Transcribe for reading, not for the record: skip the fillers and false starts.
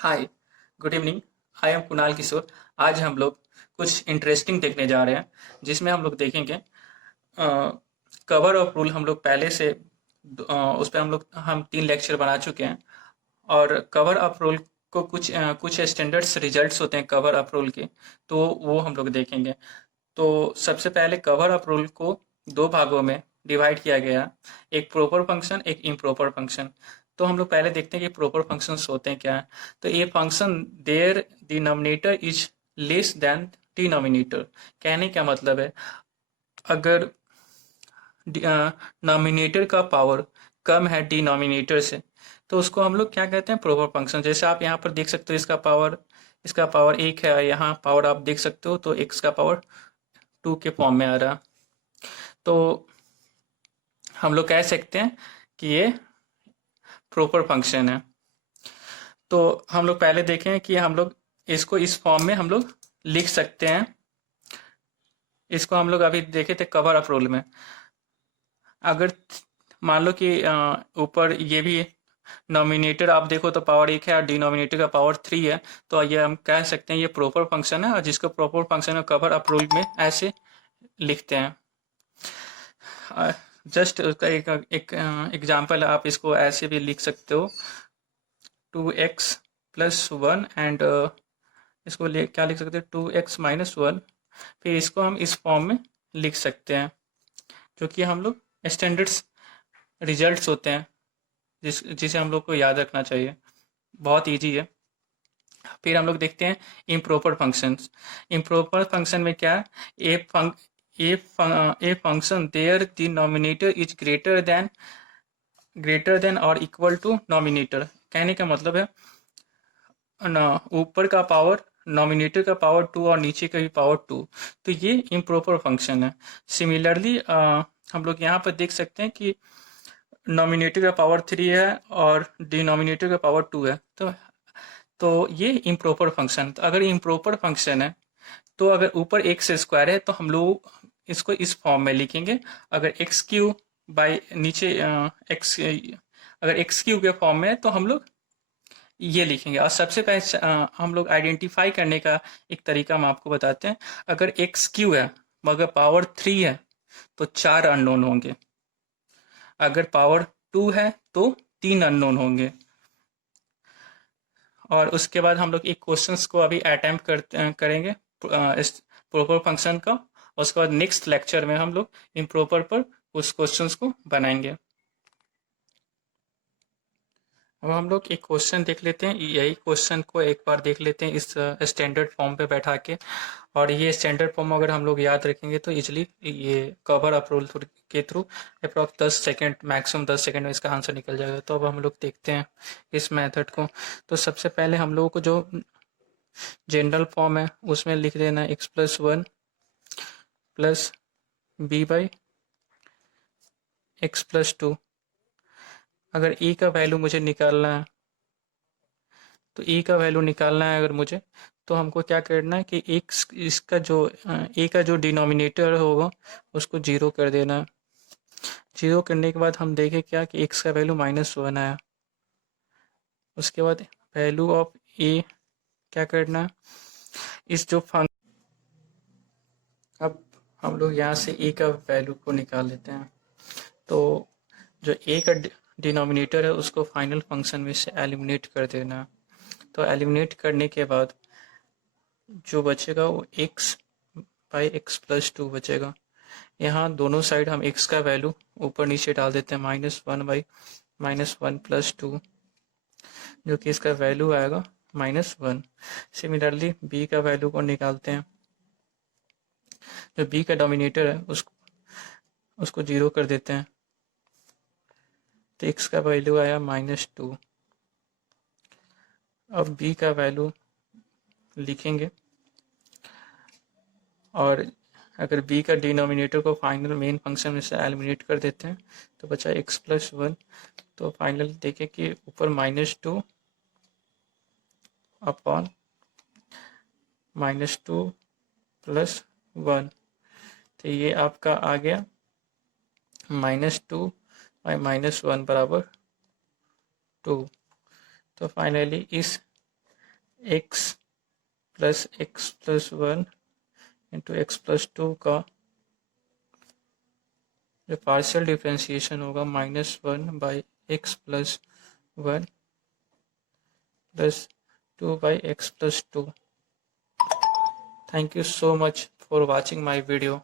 Hi, good evening. I am Kunal Kishore. आज हम लोग कुछ इंटरेस्टिंग देखने जा रहे हैं, जिसमें हम लोग देखेंगे कवर ऑफ रूल। हम लोग पहले से उस पर हम 3 लेक्चर बना चुके हैं। और कवर ऑफ रूल को कुछ स्टैंडर्ड्स रिजल्ट्स होते हैं कवर ऑफ रूल के, तो वो हम लोग देखेंगे। तो सबसे पहले कवर ऑफ रूल को दो भागों में डिवाइड किया गया, एक प्रॉपर फंक्शन, एक इम्प्रॉपर फंक्शन। तो हम लोग पहले देखते हैं कि प्रॉपर फंक्शंस होते हैं क्या। तो ये function there denominator is less than denominator. कहने का मतलब है, अगर नॉमिनेटर का पावर कम है डिनोमिनेटर से, तो उसको हम लोग क्या कहते हैं, प्रॉपर फंक्शन। जैसे आप यहाँ पर देख सकते हो, इसका पावर 1 है, यहाँ पावर आप देख सकते हो, तो x का पावर 2 के फॉर्म में आ रहा। तो हम लोग कह सकते हैं कि ये प्रॉपर फंक्शन है। तो हम लोग पहले देखें कि हम लोग इसको इस फॉर्म में हम लोग लिख सकते हैं। इसको हम लोग अभी देखे थे कवर अप रूल में। अगर मान लो कि ऊपर ये भी नॉमिनेटर आप देखो तो पावर 1 है और डिनोमिनेटर का पावर 3 है, तो ये हम कह सकते हैं ये प्रॉपर फंक्शन है, और जिसको प्रॉपर फंक्शन में कवर अप रूल में ऐसे लिखते हैं। जस्ट उसका एक एग्जाम्पल आप इसको ऐसे भी लिख सकते हो, 2x+1 एंड इसको क्या लिख सकते हैं, 2x-1। फिर इसको हम इस फॉर्म में लिख सकते हैं, जो कि हम लोग स्टैंडर्ड्स रिजल्ट्स होते हैं, जिसे हम लोग को याद रखना चाहिए। बहुत इजी है। फिर हम लोग देखते हैं इम्प्रॉपर फंक्शंस। इम्प्रॉपर फंक्शन में क्या है, A function there the denominator is greater than और इक्वल टू नॉमिनेटर। कहने का मतलब है ना, ऊपर का पावर नॉमिनेटर का पावर 2 और नीचे का भी पावर 2, तो ये इम्प्रॉपर फंक्शन है। सिमिलरली हम लोग यहाँ पर देख सकते हैं कि नॉमिनेटर का पावर 3 है और डिनोमिनेटर का पावर 2 है, तो ये इम्प्रॉपर फंक्शन। तो अगर इम्प्रॉपर फंक्शन है, तो अगर ऊपर एक्स स्क्वायर है, तो हम लोग इसको इस फॉर्म में लिखेंगे। अगर एक्स क्यू बाई नीचे एक्स, अगर एक्स क्यू के फॉर्म में है, तो हम लोग ये लिखेंगे। और सबसे पहले हम लोग आइडेंटिफाई करने का एक तरीका हम आपको बताते हैं। अगर एक्स क्यू है मगर पावर 3 है, तो 4 अननोन होंगे। अगर पावर 2 है तो 3 अननोन होंगे। और उसके बाद हम लोग एक क्वेश्चंस को अभी अटेम्प्ट करेंगे इस प्रॉपर फंक्शन का। उसके बाद नेक्स्ट लेक्चर में हम लोग इम्प्रॉपर पर उस क्वेश्चंस को बनाएंगे। अब हम लोग एक क्वेश्चन देख लेते हैं, यही क्वेश्चन को एक बार देख लेते हैं इस स्टैंडर्ड फॉर्म पे बैठा के। और ये स्टैंडर्ड फॉर्म अगर हम लोग याद रखेंगे तो इजली ये कवर अप रूल के through approx 10 second, maximum 10 second में इसका आंसर निकल जाएगा। तो अब हम लोग देखते हैं इस मेथड को। तो सबसे पहले हम लोगों को जो जनरल फॉर्म है उसमें लिख देना है x+1 प्लस b/x+2। अगर e का वैल्यू मुझे निकालना है, तो e का वैल्यू निकालना है अगर मुझे, तो हमको क्या करना है कि x इसका जो a का जो डिनोमिनेटर होगा उसको 0 कर देना है। 0 करने के बाद हम देखें क्या कि x का वैल्यू -1 आया। उसके बाद वैल्यू ऑफ a क्या करना है, इस जो फंक्शन, अब हम लोग यहाँ से a का वैल्यू को निकाल लेते हैं। तो जो a का डिनोमिनेटर है उसको फाइनल फंक्शन में से एलिमिनेट कर देना। तो एलिमिनेट करने के बाद जो बचेगा वो x/x+2 बचेगा। यहाँ दोनों साइड हम x का वैल्यू ऊपर नीचे डाल देते हैं, -1/-1+2, जो कि इसका वैल्यू आएगा -1। सिमिलरली b का वैल्यू को निकालते हैं। जो b का डोमिनेटर है उसको 0 कर देते हैं, तो x का वैल्यू आया -2। अब b का वैल्यू लिखेंगे, और अगर b का डिनोमिनेटर को फाइनल मेन फंक्शन में से एलिमिनेट कर देते हैं, तो बचा x+1। तो फाइनल देखें कि ऊपर -2 अपॉन -2 + 1, तो ये आपका आ गया -2/-1 = 2। तो फाइनली इस x plus 1 into x plus 2 का जो पार्शियल डिफ्रेंशिएशन होगा -1 by x plus 1 plus 2 by x plus 2. Thank you so much for watching my video.